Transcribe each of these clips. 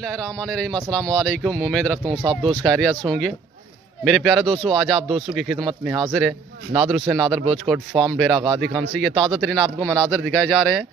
बिस्मिल्लाहिर्रहमानिर्रहीम। अस्सलाम वालेकुम। उम्मीद रखता हूँ सब दोस्त खैरियत से होंगे। मेरे प्यारे दोस्तों, आज आप दोस्तों की खिदमत में हाजिर है नादर हुसैन नादर बलोचकोट फार्म डेरा गादी खान से। ये ताज़ा तरीन आपको मनाजर दिखाए जा रहे हैं।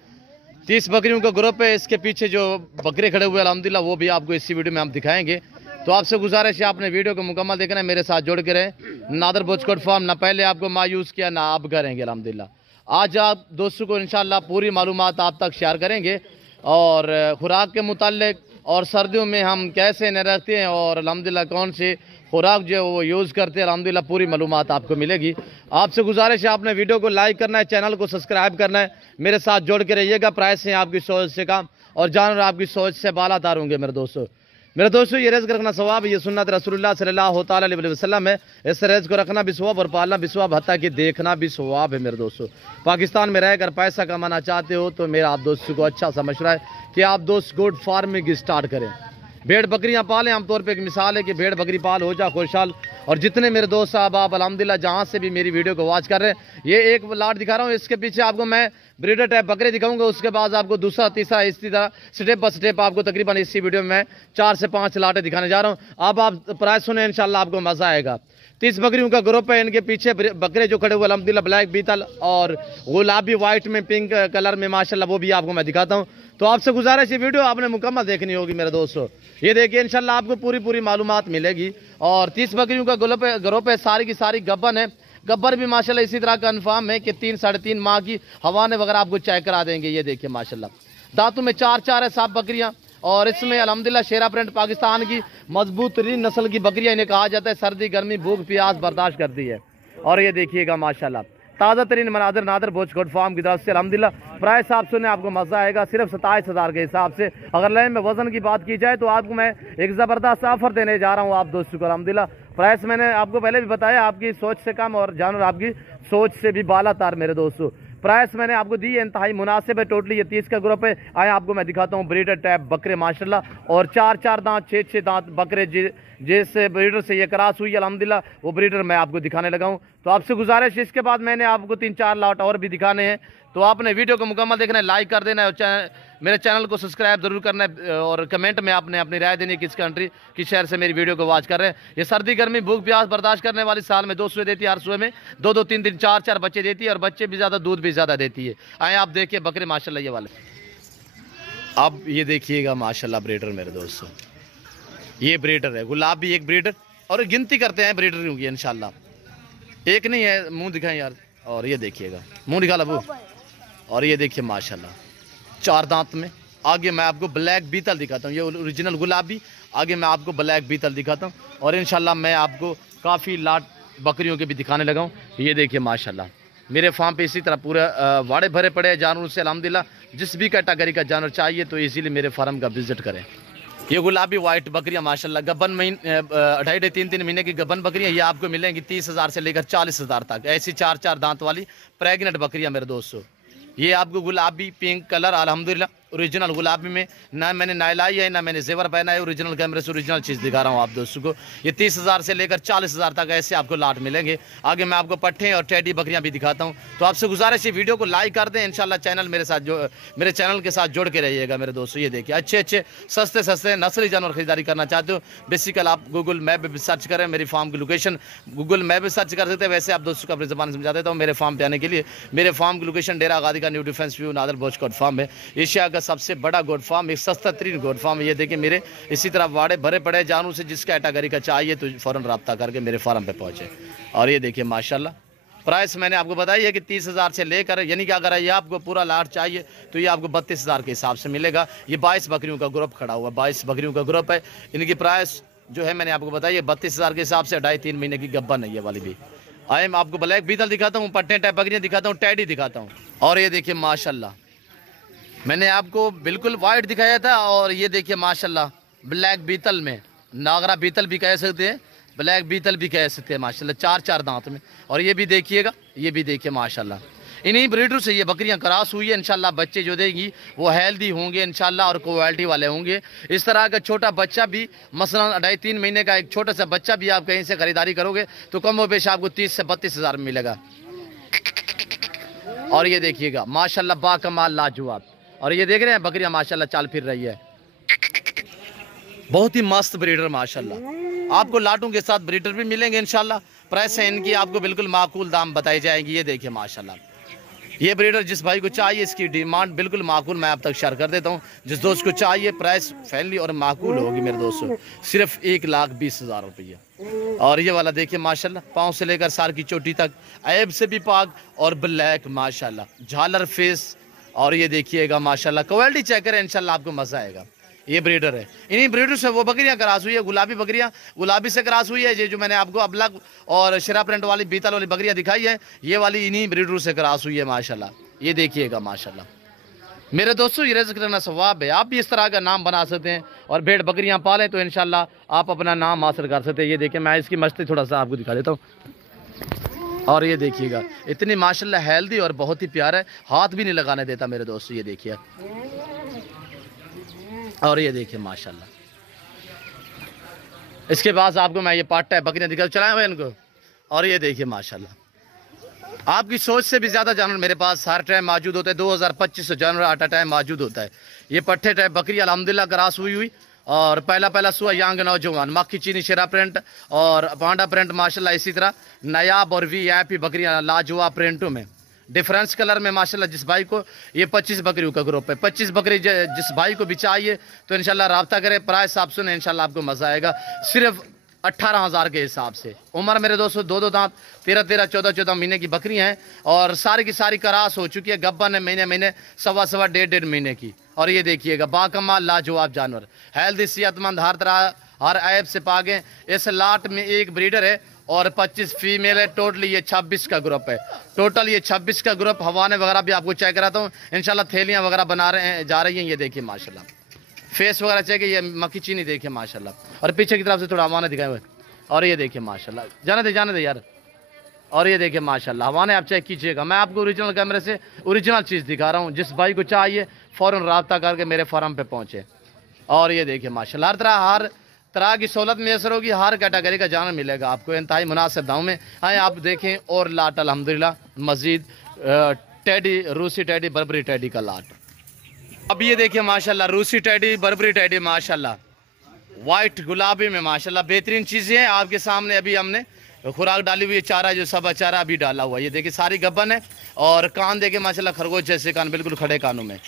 30 बकरियों का ग्रुप है। इसके पीछे जो बकरे खड़े हुए अल्हम्दुलिल्लाह वो भी आपको इसी वीडियो में हम दिखाएंगे। तो आपसे गुजारिश है आपने वीडियो को मुकम्मल देखना है, मेरे साथ जुड़ के रहें। नादर बलोचकोट फार्म ना पहले आपको मायूस किया ना आप करेंगे अल्हम्दुलिल्लाह। आज आप दोस्तों को इंशाल्लाह पूरी मालूमात आप तक शेयर करेंगे और खुराक के मुताल्लिक और सर्दियों में हम कैसे न रखते हैं और अल्हम्दुलिल्लाह कौन से खुराक जो वो यूज़ करते हैं, अल्हम्दुलिल्लाह पूरी मालूमात आपको मिलेगी। आपसे गुजारिश है आपने वीडियो को लाइक करना है, चैनल को सब्सक्राइब करना है, मेरे साथ जोड़ के रहिएगा। प्राइस है आपकी सोच से कम और जानवर आपकी सोच से बालातार होंगे। मेरे दोस्तों ये रिज़्क़ रखना सवाब, ये सुन्नत रसूलुल्लाह सल्लल्लाहु अलैहि वसल्लम है। इस रिज़्क़ को रखना भी सवाब और पालना भी सवाब, हत्ता कि देखना भी सवाब है। मेरे दोस्तों, पाकिस्तान में रहकर पैसा कमाना चाहते हो तो मेरा आप दोस्तों को अच्छा समझ रहा है कि आप दोस्त गोट फार्मिंग स्टार्ट करें, भेड़ बकरियां पालें। आमतौर पे एक मिसाल है कि भेड़ बकरी पाल हो जा खुशहाल। और जितने मेरे दोस्त साहब आप अल्हम्दुलिल्लाह जहाँ से भी मेरी वीडियो को वॉच कर रहे हैं, ये एक लाट दिखा रहा हूँ, इसके पीछे आपको मैं ब्रीडर टाइप बकरे दिखाऊंगा। उसके बाद आपको दूसरा तीसरा इसी तरह स्टेप बाय स्टेप आपको तकरीबन इसी वीडियो में 4 से 5 लाटें दिखाने जा रहा हूँ। अब आप प्राइस सुने, इंशाल्लाह आपको मज़ा आएगा। 30 बकरियों का ग्रुप है। इनके पीछे बकरे जो खड़े हुए अल्हम्दुलिल्लाह ब्लैक बीतल और गुलाबी वाइट में पिंक कलर में माशाल्लाह, वो भी आपको मैं दिखाता हूँ। तो आपसे गुजारिश है वीडियो आपने मुकम्मल देखनी होगी मेरे दोस्तों। ये देखिए इंशाल्लाह आपको पूरी मालूमात मिलेगी। और 30 बकरियों का ग्रुप है, सारी की सारी गब्बन है। गब्बर भी माशाल्लाह इसी तरह कन्फर्म है कि 3 साढ़े 3 माह की हवा ने वगैरह आपको चेक करा देंगे। ये देखिए माशाल्लाह दांतों में 4 है साफ बकरियां। और इसमें अल्हम्दुलिल्लाह शेरा प्रिंट पाकिस्तान की मजबूत तरीन नस्ल की बकरियां इन्हें कहा जाता है। सर्दी गर्मी भूख प्यास बर्दाश्त करती है। और ये देखिएगा माशाल्लाह ताज़ा तरीन मनाजर नादर बलोचकोट फार्म की तरफ से अल्हम्दुलिल्लाह। प्राइस आप सुने आपको मज़ा आएगा, सिर्फ 27,000 के हिसाब से। अगर लाइन में वजन की बात की जाए तो आपको मैं एक ज़बरदस्त ऑफर देने जा रहा हूँ आप दोस्तों को अल्हम्दुलिल्लाह। प्राइस मैंने आपको पहले भी बताया, आपकी सोच से कम और जानवर आपकी सोच से भी बालातार मेरे दोस्तों। प्राइस मैंने आपको दी है, इंतहाई मुनासिब है। टोटली ये 30 का ग्रुप है। आए आपको मैं दिखाता हूँ ब्रीडर टाइप बकरे माशाल्लाह। और 4 दांत 6 दांत बकरे जिस ब्रीडर से ये क्रॉस हुई अल्हम्दुलिल्लाह वो ब्रीडर मैं आपको दिखाने लगा हूँ। तो आपसे गुजारिश, इसके बाद मैंने आपको 3-4 लाट और भी दिखाने हैं। तो आपने वीडियो को मुकम्मल देखना है, लाइक कर देना है और मेरे चैनल को सब्सक्राइब जरूर करना है। और कमेंट में आपने अपनी राय देनी है किस कंट्री किस शहर से मेरी वीडियो को वॉच कर रहे हैं। ये सर्दी गर्मी भूख प्यास बर्दाश्त करने वाली साल में 2 सुए देती है, हर सुए में 2-2 3-3 4-4 बच्चे देती है और बच्चे भी ज़्यादा दूध भी ज़्यादा देती है। आए आप देखिए बकरे माशाल्लाह ये वाले। अब ये देखिएगा माशाल्लाह ब्रीडर मेरे दोस्तों, ये ब्रीडर है गुलाबी एक ब्रीडर। और गिनती करते हैं ब्रीडर की इंशाल्लाह, एक नहीं है। मुंह दिखाएं यार। और ये देखिएगा मुंह दिखा लबू। और ये देखिए माशाल्लाह 4 दांत में। आगे मैं आपको ब्लैक बीतल दिखाता हूँ, ये ओरिजिनल गुलाबी। आगे मैं आपको ब्लैक बीतल दिखाता हूँ। और इंशाल्लाह मैं आपको काफ़ी लाट बकरियों के भी दिखाने लगा हूँ। ये देखिए माशाल्लाह मेरे फार्म पे इसी तरह पूरे वाड़े भरे पड़े हैं जानवरों से अल्हम्दुलिल्लाह। जिस भी कैटेगरी का जानवर चाहिए तो इसीलिए मेरे फार्म का विजिट करें। ये गुलाबी वाइट बकरियां माशाल्लाह गबन महीने 2.5-3 महीने की गबन बकरियां ये आपको मिलेंगी 30,000 से लेकर 40,000 तक। ऐसी 4 दांत वाली प्रेग्नेंट बकरियां मेरे दोस्तों। ये आपको गुलाबी पिंक कलर अल्हम्दुलिल्लाह ओरिजिनल गुलाबी में, ना मैंने नायलाई है ना मैंने जेवर पहना है। ओरिजिनल कैमरे से ओरिजिनल चीज़ दिखा रहा हूँ आप दोस्तों को। ये 30,000 से लेकर 40,000 तक ऐसे आपको लाट मिलेंगे। आगे मैं आपको पट्ठे और टेडी बकरियां भी दिखाता हूँ। तो आपसे गुजारिश है वीडियो को लाइक कर दें इंशाल्लाह। चैनल मेरे चैनल के साथ जुड़ के रहिएगा मेरे दोस्तों। ये देखिए अच्छे सस्ते नस्ली जानवर खरीदारी करना चाहते हो, बेसिकल आप गूगल मैप पर भी सर्च करें। मेरी फार्म की लोकेशन गूगल मैप पर सर्च कर सकते हैं। वैसे आप दोस्तों को अपनी ज़बान समझा देता हूँ। मेरे फार्म पर आने के लिए मेरे फार्म की लोकेशन डेरा गादी का new defence view Nadir Balochkot farm है। एशिया का सबसे बड़ा गोट फार्म, एक सस्ता तरीन गोट फार्म। ये देखिए मेरे इसी तरह वाड़े भरे पड़े जानवरों से, जिस कैटेगरी का चाहिए तो फ़ौरन रब्ता करके मेरे फार्म पे पहुंचे। और ये देखिए माशाल्लाह प्राइस मैंने आपको बताई है कि 30,000 से लेकर, यानी कि अगर ये आपको पूरा लाट चाहिए तो ये आपको 32,000 के हिसाब से मिलेगा। ये 22 बकरियों का ग्रुप खड़ा हुआ, 22 बकरियों का ग्रुप है। इनकी प्राइस जो है मैंने आपको बताई है 32,000 के हिसाब से। 2.5-3 महीने की गब्बन है ये वाली भी। आए मैं आपको ब्लैक बीतल दिखाता हूँ, पट्टे टाइप बकरियाँ दिखाता हूँ, टैडी दिखाता हूँ। और ये देखिए माशाल्लाह मैंने आपको बिल्कुल वाइट दिखाया था। और ये देखिए माशाल्लाह ब्लैक बीतल में, नागरा बीतल भी कह सकते हैं, ब्लैक बीतल भी कह सकते हैं माशाल्लाह 4 दांत में। और ये भी देखिएगा, ये भी देखिए माशाल्लाह इन्हीं ब्रीडर से ये बकरियां क्रॉस हुई है। इंशाल्लाह बच्चे जो देंगी वो हेल्दी होंगे इंशाल्लाह और क्वालिटी वाले होंगे। इस तरह का छोटा बच्चा भी मसलन 2.5-3 महीने का एक छोटा सा बच्चा भी आप कहीं से खरीदारी करोगे तो कम व बेश आपको 30 से 32,000 में मिलेगा। और ये देखिएगा माशाल्लाह बाकमाल लाजवाब। और ये देख रहे हैं बकरियां माशाल्लाह चाल फिर रही है। बहुत ही मस्त ब्रीडर माशाल्लाह। आपको लाटों के साथ ब्रीडर भी मिलेंगे इंशाल्लाह। प्राइस है इनकी आपको बिल्कुल माकूल दाम बताई जाएंगी। ये देखिए माशाल्लाह, ये ब्रीडर जिस भाई को चाहिए इसकी डिमांड बिल्कुल माकूल मैं आप तक शेयर कर देता हूँ। जिस दोस्त को चाहिए प्राइस फ्रेंडली और माकूल होगी मेरे दोस्तों, सिर्फ 1,20,000 रुपये। और ये वाला देखिए माशाल्लाह, पाँव से लेकर सार की चोटी तक ऐब से भी पाक और ब्लैक माशाल्लाह, झालर फेस। और ये देखिएगा माशाल्लाह, क्वालिटी चेक करें इंशाल्लाह आपको मज़ा आएगा। ये ब्रीडर है, इन्हीं ब्रीडर से वो बकरियां क्रॉस हुई है, गुलाबी बकरियां गुलाबी से क्रॉस हुई है। ये जो मैंने आपको अबलग और शरा प्रिंट वाली बीतल वाली बकरियां दिखाई है, ये वाली इन्हीं ब्रीडर से क्रॉस हुई है माशाल्लाह। ये देखिएगा माशाल्लाह मेरे दोस्तों, ये रिज़्क़ करना सवाब है। आप भी इस तरह का नाम बना सकते हैं और भेड़ बकरियां पालें तो इंशाल्लाह आप अपना नाम हासिल कर सकते हैं। ये देखिए, मैं इसकी मस्ती थोड़ा सा आपको दिखा देता हूँ। और ये देखिएगा, इतनी माशाल्लाह हेल्दी और बहुत ही प्यारा है, हाथ भी नहीं लगाने देता मेरे दोस्तों। ये देखिए, और ये देखिए माशाल्लाह। इसके बाद आपको मैं ये पाटा है बकरियां दिखा चलाए हुए इनको। और ये देखिए माशाल्लाह, आपकी सोच से भी ज़्यादा जानवर मेरे पास हर टाइम मौजूद होते हैं। 2025 जानवर हर टाइम मौजूद होता है। ये पट्टे टाइप बकरी अल्हम्दुलिल्लाह क्रॉस हुई और पहला सुआ यांग नौजवान मक्खी चीनी शेरा प्रिंट और पांडा प्रिंट माशाल्लाह। इसी तरह नायाब और VIP बकरियां लाजवाब प्रिंटों में डिफरेंस कलर में माशाल्लाह। जिस भाई को ये 25 बकरियों का ग्रुप है, 25 बकरी जिस भाई को भी चाहिए तो इंशाल्लाह रब्ता करें। प्राइस आप सुने इंशाल्लाह आपको मज़ा आएगा। सिर्फ 18,000 के हिसाब से। उम्र मेरे दोस्तों 2 दांत, 13 14 महीने की बकरियां हैं और सारी की सारी करास हो चुकी है। गब्बन है महीने सवा 1.5 महीने की। और ये देखिएगा बाकमाल लाजवाब जानवर, हेल्दी सेहतमंद, हर तरह हर ऐब से पागे। इस लाट में एक ब्रीडर है और 25 फीमेल है। टोटली ये 26 का ग्रुप है। टोटल ये 26 का ग्रुप। हवाने वगैरह भी आपको चेक कराता हूँ इंशाल्लाह। थैलियाँ वगैरह बना रहे हैं, जा रही हैं। ये देखिए माशाल्लाह, फेस वगैरह चेक, ये मक्खी चीनी देखिए माशाल्लाह। और पीछे की तरफ से थोड़ा हवाने दिखाए हुए। और ये देखिए माशाल्लाह, जाने दे यार। और ये देखिए माशाल्लाह, हवाने आप चेक कीजिएगा। मैं आपको ओरिजिनल कैमरे से ओरिजिनल चीज़ दिखा रहा हूँ। जिस भाई को चाहिए फ़ौरन रब्ता करके मेरे फार्म पे पहुँचे। और ये देखिए माशाल्लाह, हर तरह की सहूलत मैसर होगी। हर कैटेगरी का जानवर मिलेगा आपको इंतहाई मुनासिब दाम में। आए आप देखें। और लाट अल्हम्दुलिल्लाह मज़ीद टेडी, रूसी टेडी, बर्बरी टेडी का लाट। अब ये देखिए माशाल्लाह, रूसी टेडी, बर्बरी टेडी माशाल्लाह, वाइट गुलाबी में माशाल्लाह बेहतरीन चीज़ें हैं आपके सामने। अभी हमने खुराक डाली हुई है, चारा जो सब चारा अभी डाला हुआ है। ये देखिए सारी गब्बन है और कान देखे माशाल्लाह खरगोश जैसे कान, बिल्कुल खड़े कानों में।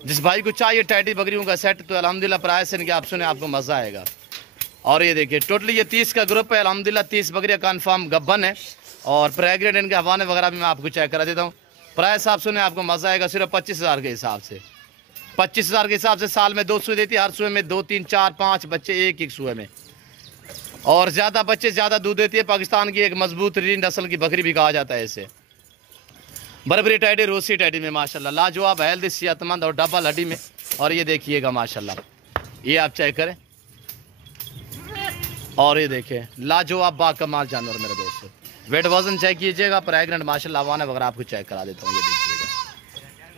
जिस भाई को चाहिए टैडी बकरियों का सेट तो अल्हम्दुलिल्लाह प्राइस इनके आप सुने आपको मज़ा आएगा। और ये देखिए टोटली ये 30 का ग्रुप है अल्हम्दुलिल्लाह। 30 बकरियाँ कन्फर्म गब्बन है और प्रेग्नेंट इनके हवाने वगैरह भी मैं आपको चेक करा देता हूँ। प्राइस आप सुने आपको मज़ा आएगा। सिर्फ 25,000 के हिसाब से। 25,000 के हिसाब से साल में 2 सुए देती है। हर सुए में 2 3 4 5 बच्चे एक सुए में। और ज़्यादा बच्चे ज़्यादा दूध देती है। पाकिस्तान की एक मजबूत रीन नस्ल की बकरी भी कहा जाता है इसे। बर्बरी टैडी, रूसी टैडी में माशाल्लाह लाजवाब, हेल्दी, सेहतमंद और डबल हड्डी में। और ये देखिएगा माशाल्लाह, ये आप चेक करें। और ये देखिए लाजवाब बाकमाल जानवर मेरे दोस्तों। वेट वजन चेक कीजिएगा। प्रेग्नेंट माशाल्लाह हवाना वगैरह आपको चेक करा देता हूँ। ये देखिएगा,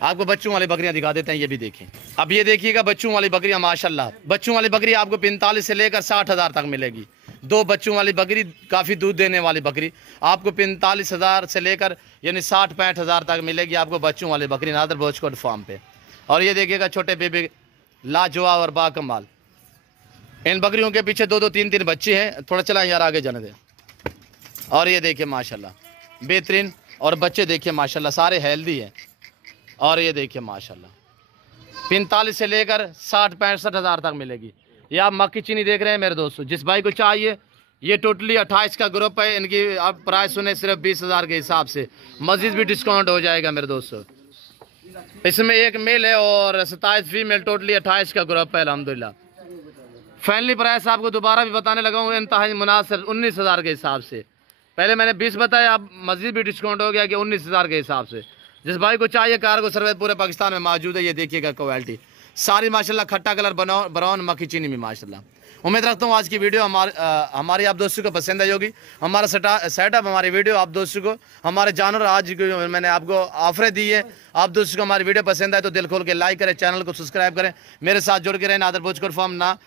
आपको बच्चों वाली बकरियां दिखा देते हैं। ये भी देखें। अब ये देखिएगा बच्चों वाली बकरियां माशाल्लाह। बच्चों वाली बकरी आपको 45 से लेकर 60,000 तक मिलेगी। 2 बच्चों वाली बकरी, काफ़ी दूध देने वाली बकरी, आपको 45,000 से लेकर यानी 60-65,000 तक मिलेगी आपको बच्चों वाली बकरी नादर बोचकोट फार्म पे। और ये देखिएगा छोटे बेबी लाजवाब और बाकमाल। इन बकरियों के पीछे 2-2 3-3 बच्चे हैं। थोड़ा चला यार आगे जाने दे। और ये देखिए माशाल्लाह बेहतरीन। और बच्चे देखिए माशाल्लाह सारे हेल्दी हैं। और ये देखिए माशाल्लाह 45 से लेकर 60-65,000 तक मिलेगी। ये आप मक्खी चीनी देख रहे हैं मेरे दोस्तों। जिस भाई को चाहिए ये टोटली 28 का ग्रुप है। इनकी आप प्राइस सुने सिर्फ 20,000 के हिसाब से। मजीद भी डिस्काउंट हो जाएगा मेरे दोस्तों। इसमें एक मेल है और 27 फीमेल। टोटली 28 का ग्रुप है अल्हम्दुलिल्लाह। फाइनली प्राइस आपको दोबारा भी बताने लगा हूँ इंतहाई मुनासिब 19,000 के हिसाब से। पहले मैंने 20 बताया, अब मजीद भी डिस्काउंट हो गया कि 19,000 के हिसाब से। जिस भाई को चाहिए कार्गो सर्विस पूरे पाकिस्तान में मौजूद है। ये देखिएगा क्वालिटी सारी माशाल्लाह खट्टा कलर ब्राउन मक्खी चीनी में माशाल्लाह। उम्मीद रखता हूँ आज की वीडियो हमारी आप दोस्तों को पसंद आई होगी। हमारा सेटअप हमारी वीडियो आप दोस्तों को, हमारे जानवर आज मैंने आपको ऑफरें दी है। आप दोस्तों को हमारी वीडियो पसंद आए तो दिल खोल के लाइक करें, चैनल को सब्सक्राइब करें, मेरे साथ जुड़ के रहें। नादर बोचकोट फार्म ना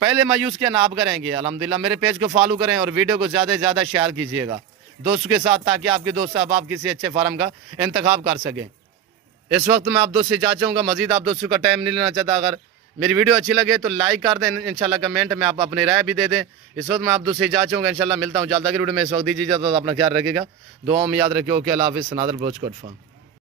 पहले मायूस किया ना आप करेंगे अल्हम्दुलिल्लाह। मेरे पेज को फॉलो करें और वीडियो को ज़्यादा से ज़्यादा शेयर कीजिएगा दोस्तों के साथ, ताकि आपके दोस्त साहब आप किसी अच्छे फार्म का इंतखाब कर सकें। इस वक्त मैं आप दोस्त से जा चाहूँगा, मजीद आप दोस्तों का टाइम नहीं लेना चाहता। अगर मेरी वीडियो अच्छी लगे तो लाइक कर दें, इंशाल्लाह कमेंट में आप अपनी राय भी दे दें। इस वक्त मैं आप दूसरी जा चाहूँगा, इंशाल्लाह मिलता हूँ जल्द। अगर वीडियो में इस वक्त दीजिए तो अपना ख्याल रखिएगा, दुआ में याद रखिए। ओके, अल्लाह हाफिज़। नादर ब्रोच कोट फार्म।